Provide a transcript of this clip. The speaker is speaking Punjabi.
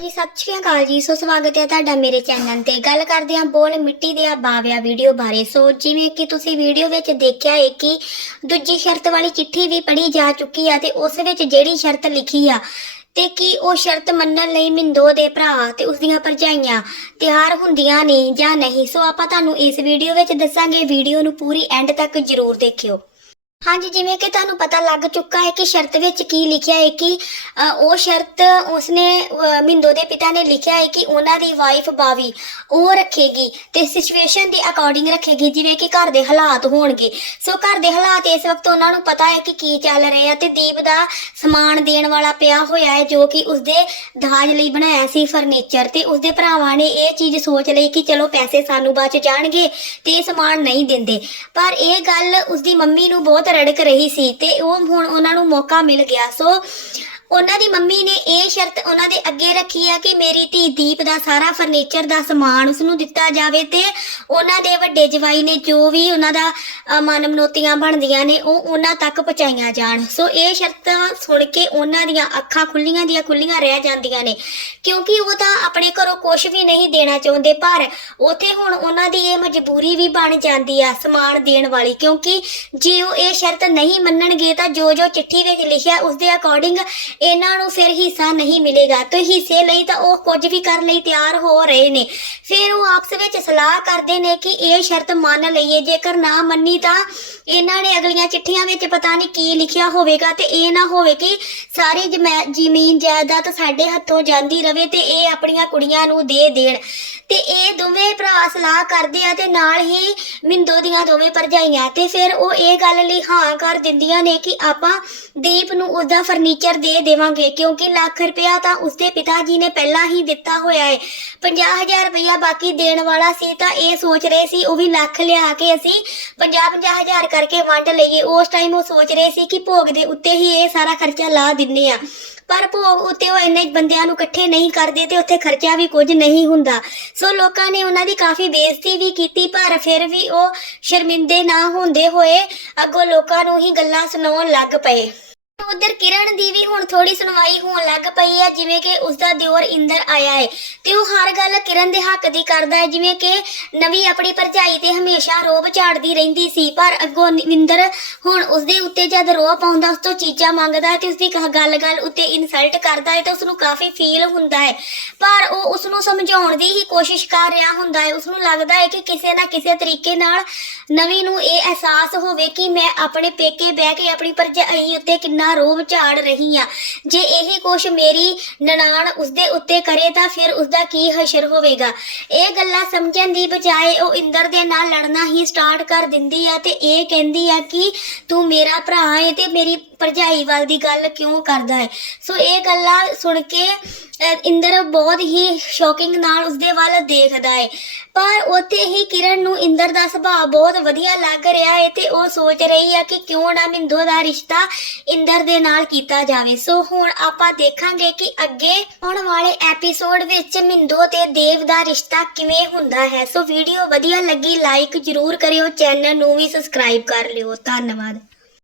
ਜੀ, ਸਤਿ ਸ਼੍ਰੀ ਅਕਾਲ ਜੀ। ਸੋ ਸਵਾਗਤ ਹੈ ਤੁਹਾਡਾ ਮੇਰੇ ਚੈਨਲ ਤੇ। ਗੱਲ ਕਰਦੇ ਹਾਂ ਬੋਲ ਮਿੱਟੀ ਦੇ ਬਾਵਿਆ ਵੀਡੀਓ ਬਾਰੇ। ਸੋ ਜਿਵੇਂ ਕਿ ਤੁਸੀਂ ਵੀਡੀਓ ਵਿੱਚ ਦੇਖਿਆ ਹੈ ਕਿ ਦੂਜੀ ਸ਼ਰਤ ਵਾਲੀ ਚਿੱਠੀ ਵੀ ਪੜ੍ਹੀ ਜਾ ਚੁੱਕੀ ਆ ਤੇ ਉਸ ਵਿੱਚ ਜਿਹੜੀ ਸ਼ਰਤ ਲਿਖੀ ਆ ਤੇ ਕੀ ਉਹ ਸ਼ਰਤ ਮੰਨਣ ਲਈ ਮਿੰਦੋ ਦੇ ਭਰਾ ਤੇ ਉਸ ਦੀਆਂ ਭਰਜਾਈਆਂ ਤਿਆਰ ਹੁੰਦੀਆਂ ਨੇ ਜਾਂ ਨਹੀਂ। ਸੋ ਆਪਾਂ ਤੁਹਾਨੂੰ ਇਸ ਵੀਡੀਓ ਵਿੱਚ ਦੱਸਾਂਗੇ। ਵੀਡੀਓ ਨੂੰ ਪੂਰੀ ਐਂਡ ਤੱਕ ਜ਼ਰੂਰ ਦੇਖਿਓ। ਹਾਂਜੀ, ਜਿਵੇਂ ਕਿ ਤੁਹਾਨੂੰ ਪਤਾ ਲੱਗ ਚੁੱਕਾ ਹੈ ਕਿ ਸ਼ਰਤ ਵਿੱਚ ਕੀ ਲਿਖਿਆ ਹੈ ਕਿ ਉਹ ਸ਼ਰਤ ਉਸਨੇ ਮਿੰਦੋ ਦੇ ਪਿਤਾ ਨੇ ਲਿਖਿਆ ਹੈ ਕਿ ਉਹਨਾਂ ਦੀ ਵਾਈਫ ਬਾਵੀ, ਉਹ ਰੱਖੇਗੀ ਤੇ ਸਿਚੁਏਸ਼ਨ ਦੇ ਅਕੋਰਡਿੰਗ ਰੱਖੇਗੀ, ਜਿਵੇਂ ਕਿ ਘਰ ਦੇ ਹਾਲਾਤ ਹੋਣਗੇ। ਸੋ ਘਰ ਦੇ ਹਾਲਾਤ ਇਸ ਵਕਤ ਉਹਨਾਂ ਨੂੰ ਪਤਾ ਹੈ ਕਿ ਕੀ ਚੱਲ ਰਿਹਾ ਤੇ ਦੀਪ ਦਾ ਸਮਾਨ ਦੇਣ ਵਾਲਾ ਪਿਆ ਹੋਇਆ ਹੈ, ਜੋ ਕਿ ਉਸਦੇ ਦਾਜ ਲਈ ਬਣਾਇਆ ਸੀ ਫਰਨੀਚਰ ਤੇ ਉਸਦੇ ਭਰਾਵਾਂ ਨੇ ਇਹ ਚੀਜ਼ ਸੋਚ ਲਈ ਕਿ ਚਲੋ ਪੈਸੇ ਸਾਨੂੰ ਬਚ ਜਾਣਗੇ ਤੇ ਸਮਾਨ ਨਹੀਂ ਦਿੰਦੇ। ਪਰ ਇਹ ਗੱਲ ਉਸਦੀ ਮੰਮੀ ਨੂੰ ਬਹੁਤ ਰੜਕ ਰਹੀ ਸੀ ਤੇ ਉਹ ਹੁਣ ਉਹਨਾਂ ਨੂੰ ਮੌਕਾ ਮਿਲ ਗਿਆ। ਸੋ ਉਹਨਾਂ ਦੀ ਮੰਮੀ ਨੇ ਇਹ ਸ਼ਰਤ ਉਹਨਾਂ ਦੇ ਅੱਗੇ ਰੱਖੀ ਆ ਕਿ ਮੇਰੀ ਧੀ ਦੀਪ ਦਾ ਸਾਰਾ ਫਰਨੀਚਰ ਦਾ ਸਮਾਨ ਉਸ ਨੂੰ ਦਿੱਤਾ ਜਾਵੇ ਤੇ ਉਹਨਾਂ ਦੇ ਵੱਡੇ ਜਵਾਈ ਨੇ ਜੋ ਵੀ ਉਹਨਾਂ ਦਾ ਅ, ਮਨਮਨੋਤੀਆਂ ਬਣਦੀਆਂ ਨੇ ਉਹ ਉਹਨਾਂ ਤੱਕ ਪਹੁੰਚਾਈਆਂ ਜਾਣ। ਸੋ ਇਹ ਸ਼ਰਤਾਂ ਸੁਣ ਕੇ ਉਹਨਾਂ ਦੀਆਂ ਅੱਖਾਂ ਖੁੱਲੀਆਂ ਦੀਆਂ ਖੁੱਲੀਆਂ ਰਹਿ ਜਾਂਦੀਆਂ ਨੇ। ਕਿਉਂਕਿ ਉਹ ਤਾਂ ਆਪਣੇ ਘਰੋਂ ਕੁਝ ਵੀ ਨਹੀਂ ਦੇਣਾ ਚਾਹੁੰਦੇ ਪਰ ਉਥੇ ਹੁਣ ਉਹਨਾਂ ਦੀ ਇਹ ਮਜਬੂਰੀ ਵੀ ਬਣ ਜਾਂਦੀ ਆ ਸਮਾਨ ਦੇਣ ਵਾਲੀ। ਕਿਉਂਕਿ ਜੇ ਉਹ ਇਹ ਸ਼ਰਤ ਨਹੀਂ ਮੰਨਣਗੇ ਤਾਂ ਜੋ ਜੋ ਚਿੱਠੀ ਵਿੱਚ ਲਿਖਿਆ ਉਸ ਦੇ ਅਕੋਰਡਿੰਗ ਇਹਨਾਂ ਨੂੰ ਫਿਰ ਹਿੱਸਾ ਨਹੀਂ ਮਿਲੇਗਾ। ਤੇ ਹਿੱਸੇ ਲਈ ਤਾਂ ਉਹ ਕੁਝ ਵੀ ਕਰਨ ਲਈ ਤਿਆਰ ਹੋ ਰਹੇ ਨੇ। ਫਿਰ ਉਹ ਆਪਸ ਵਿੱਚ ਸਲਾਹ ਕਰਦੇ ਨੇ ਕਿ ਇਹ ਸ਼ਰਤ ਮੰਨ ਲਈਏ। ਜੇਕਰ ਨਾ ਮੰਨੀ ਤਾਂ ਇਹਨਾਂ ਨੇ ਅਗਲੀਆਂ ਚਿੱਠੀਆਂ ਵਿੱਚ ਪਤਾ ਨਹੀਂ ਕੀ ਲਿਖਿਆ ਹੋਵੇਗਾ ਤੇ ਇਹ ਨਾ ਹੋਵੇ ਕਿ ਸਾਰੀ ਜ਼ਮੀਨ ਜਾਇਦਾਦ ਸਾਡੇ ਹੱਥੋਂ ਜਾਂਦੀ ਰਵੇ ਤੇ ਇਹ ਆਪਣੀਆਂ ਕੁੜੀਆਂ ਨੂੰ ਦੇ ਦੇਣ। ਤੇ ਇਹ ਦੋਵੇਂ ਭਰਾ ਸਲਾਹ ਕਰਦੇ ਆ ਤੇ ਨਾਲ ਹੀ ਮਿੰਦੋ ਦੀਆਂ ਦੋਵੇਂ ਭਰਜਾਈਆਂ। ਤੇ ਫਿਰ ਉਹ ਇਹ ਗੱਲ ਲਈ ਹਾਂ ਕਰ ਦਿੰਦੀਆਂ ਨੇ ਕਿ ਆਪਾਂ ਦੀਪ ਨੂੰ ਉਸਦਾ ਫਰਨੀਚਰ ਦੇ ਦੇਵਾਂਗੇ, ਕਿਉਂਕਿ ਲੱਖ ਰੁਪਇਆ ਤਾਂ ਉਸਦੇ ਪਿਤਾ ਜੀ ਨੇ ਪਹਿਲਾਂ ਹੀ ਦਿੱਤਾ ਹੋਇਆ ਹੈ। 50000 ਰੁਪਇਆ ਬਾਕੀ ਦੇਣ ਵਾਲਾ ਸੀ ਤਾਂ ਇਹ ਸੋਚ ਰਹੇ ਸੀ, ਉਹ ਵੀ ਲੱਖ ਲਿਆ ਕੇ ਅਸੀਂ 50-50000 ਕਰਕੇ ਵੰਡ ਲਈਏ। ਉਸ ਟਾਈਮ ਉਹ ਸੋਚ ਰਹੇ ਸੀ ਕਿ ਭੋਗ ਦੇ ਉੱਤੇ ਹੀ ਇਹ ਸਾਰਾ ਖਰਚਾ ਲਾ ਦਿੰਨੇ ਆ। ਪਰ ਭੋਗ ਉੱਤੇ ਉਹ ਇੰਨੇ ਬੰਦਿਆਂ ਨੂੰ ਇਕੱਠੇ ਨਹੀਂ ਕਰਦੇ ਤੇ ਉੱਥੇ ਖਰਚਾ ਵੀ ਕੁਝ ਨਹੀਂ ਹੁੰਦਾ। ਸੋ ਲੋਕਾਂ ਨੇ ਉਹਨਾਂ ਦੀ ਕਾਫੀ ਬੇਇੱਜ਼ਤੀ ਵੀ ਕੀਤੀ, ਪਰ ਫਿਰ ਵੀ ਉਹ ਸ਼ਰਮਿੰਦੇ ਨਾ ਹੁੰਦੇ ਹੋਏ ਅੱਗੋਂ ਲੋਕਾਂ ਨੂੰ ਹੀ ਗੱਲਾਂ ਸੁਣਾਉਣ ਲੱਗ ਪਏ। ਉਧਰ ਕਿਰਨ ਦੀ ਵੀ ਹੁਣ ਥੋੜੀ ਸੁਣਵਾਈ ਹੋਣ ਲੱਗ ਪਈ ਹੈ, ਜਿਵੇਂ ਕਿ ਉਸਦਾ ਦਿਓਰ ਇੰਦਰ ਆਇਆ ਹੈ। ਤੇ ਉਹ ਹਰ ਗੱਲ ਕਿਰਨ ਦੇ ਹੱਕ ਦੀ ਕਰਦਾ ਹੈ, ਜਿਵੇਂ ਕਿ ਨਵੀਂ ਆਪਣੀ ਭਰਜਾਈ ਤੇ ਹਮੇਸ਼ਾ ਰੋਬ ਝਾੜਦੀ ਰਹਿੰਦੀ ਸੀ, ਪਰ ਅੱਗੋਂ ਨਿੰਦਰ ਹੁਣ ਉਸਦੇ ਉੱਤੇ ਜਦ ਰੋਹ ਪਾਉਂਦਾ, ਉਸ ਤੋਂ ਚੀਜ਼ਾਂ ਮੰਗਦਾ ਹੈ ਤੇ ਉਸਦੀ ਗੱਲ-ਗੱਲ ਉੱਤੇ ਇਨਸਲਟ ਕਰਦਾ ਹੈ ਤੇ ਉਸ ਨੂੰ ਕਾਫੀ ਫੀਲ ਹੁੰਦਾ ਹੈ। ਪਰ ਉਹ ਉਸ ਨੂੰ ਸਮਝਾਉਣ ਦੀ ਹੀ ਕੋਸ਼ਿਸ਼ ਕਰ ਰਿਹਾ ਹੁੰਦਾ ਹੈ। ਉਸ ਨੂੰ ਲੱਗਦਾ ਹੈ ਕਿ ਕਿਸੇ ਨਾ ਕਿਸੇ ਤਰੀਕੇ ਨਾਲ ਨਵੀਂ ਨੂੰ ਇਹ ਅਹਿਸਾਸ ਹੋਵੇ ਕਿ ਮੈਂ ਆਪਣੇ ਪੇਕੇ ਬਹਿ ਕੇ ਆਪਣੀ ਭਰਜਾਈ ਉੱਤੇ ਕਿੰਨਾ ਰੋਬ ਝਾੜ ਰਹੀ ਆ। ਜੇ ਇਹੀ ਕੁਛ ਮੇਰੀ ਨਨਾਣ ਉਸਦੇ ਉੱਤੇ ਕਰੇ ਤਾਂ ਫਿਰ ਉਸਦਾ ਕੀ ਹਸ਼ਰ ਹੋਵੇਗਾ? ਇਹ ਗੱਲਾਂ ਸਮਝਣ ਦੀ ਬਜਾਏ ਉਹ ਇੰਦਰ ਦੇ ਨਾਲ ਲੜਨਾ ਹੀ ਸਟਾਰਟ ਕਰ ਦਿੰਦੀ ਆ ਤੇ ਇਹ ਕਹਿੰਦੀ ਆ ਕਿ ਤੂੰ ਮੇਰਾ ਭਰਾ ਹੈ ਤੇ ਮੇਰੀ ਭਰਜਾਈ ਵੱਲ ਦੀ ਗੱਲ ਕਿਉਂ ਕਰਦਾ ਹੈ? ਸੋ ਇਹ ਗੱਲਾਂ ਸੁਣ ਕੇ ਇੰਦਰ ਬਹੁਤ ਹੀ ਸ਼ੌਕਿੰਗ ਨਾਲ ਉਸਦੇ ਵੱਲ ਦੇਖਦਾ ਹੈ। ਪਰ ਉੱਥੇ ਹੀ ਕਿਰਨ ਨੂੰ ਇੰਦਰ ਦਾ ਸੁਭਾਅ ਬਹੁਤ ਵਧੀਆ ਲੱਗ ਰਿਹਾ ਹੈ ਤੇ ਉਹ ਸੋਚ ਰਹੀ ਹੈ ਕਿ ਕਿਉਂ ਨਾ ਮਿੰਦੋ ਦਾ ਰਿਸ਼ਤਾ ਇੰਦਰ ਦੇ ਨਾਲ ਕੀਤਾ ਜਾਵੇ। ਸੋ ਹੁਣ ਆਪਾਂ ਦੇਖਾਂਗੇ ਕਿ ਅੱਗੇ ਆਉਣ ਵਾਲੇ ਐਪੀਸੋਡ ਵਿੱਚ ਮਿੰਦੋ ਤੇ ਦੇਵ ਦਾ ਰਿਸ਼ਤਾ ਕਿਵੇਂ ਹੁੰਦਾ ਹੈ। ਸੋ ਵੀਡੀਓ ਵਧੀਆ ਲੱਗੀ ਲਾਈਕ ਜਰੂਰ ਕਰਿਓ ਚੈਨਲ ਨੂੰ ਵੀ ਸਬਸਕ੍ਰਾਈਬ ਕਰ ਲਿਓ। ਧੰਨਵਾਦ।